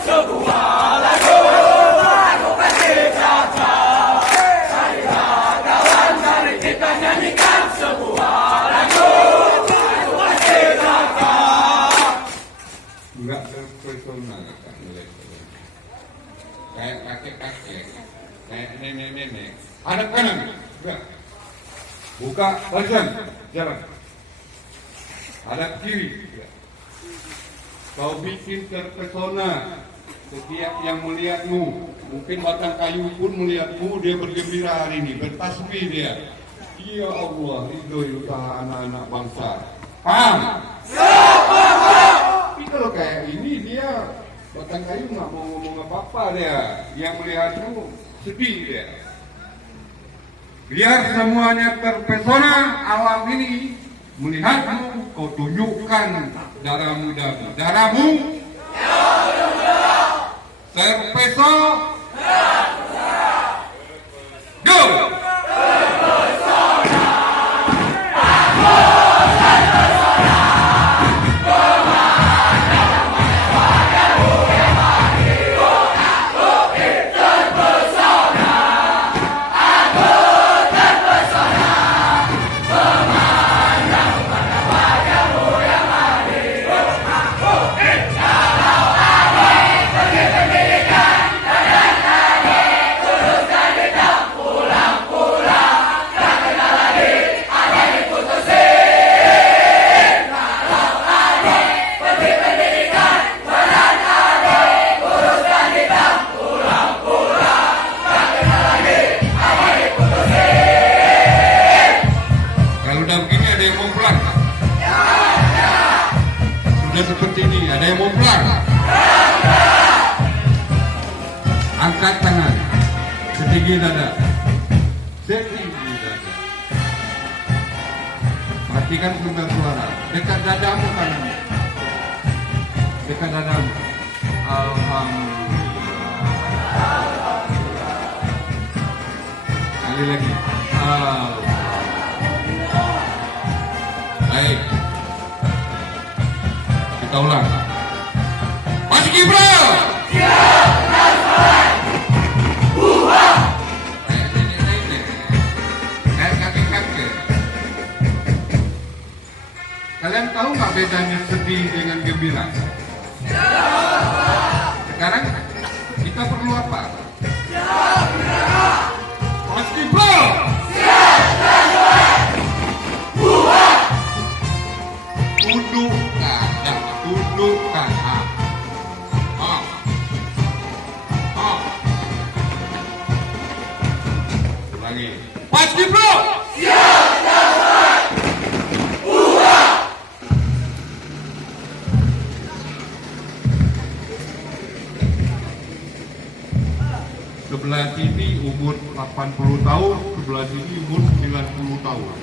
sebuah lagu kasih kata. Marilah kawan, mari kita nyanyikan sebuah lagu kasih kata. Enggak terpesona kakak melihat. Kayak kakek-kakek, kayak nenek-nenek. Hadap kanan, enggak. Buka wajah, jalan. Hadap kiri. Kau bikin terpesona setiap yang melihatmu. Mungkin batang kayu pun melihatmu, dia bergembira hari ini, bertasbih dia. Ya Allah, ridhoi usaha anak-anak bangsa. Paham? Tapi kalau kayak ini dia batang kayu nggak mau ngomong apa-apa dia. Yang melihatmu sedih dia. Biar semuanya terpesona alam ini melihatmu, kau tunjukkan darah mudamu. Darahmu terpesona. Go! Sudah seperti ini, ada yang mau pulang? Angkat tangan, setinggi dada, setinggi dada. Perhatikan sumber suara, dekat dadamu tangannya, dekat dadamu. Alhamdulillah. Kali lagi. Baik. Kita ulang. Mas Gibran. Siap, Nasman. Buah. Kakek-kakek. Kalian tahu nggak bedanya sedih dengan gembira? Sekarang kita perlu apa? Mas Gibran. Siap, Nasman. Buah. Tundukkan. Tundukkan. Ulangi. Pasti bro. Siap, Nasman. Buah. Sebelah sini umur 80 tahun, sebelah sini umur 90 tahun.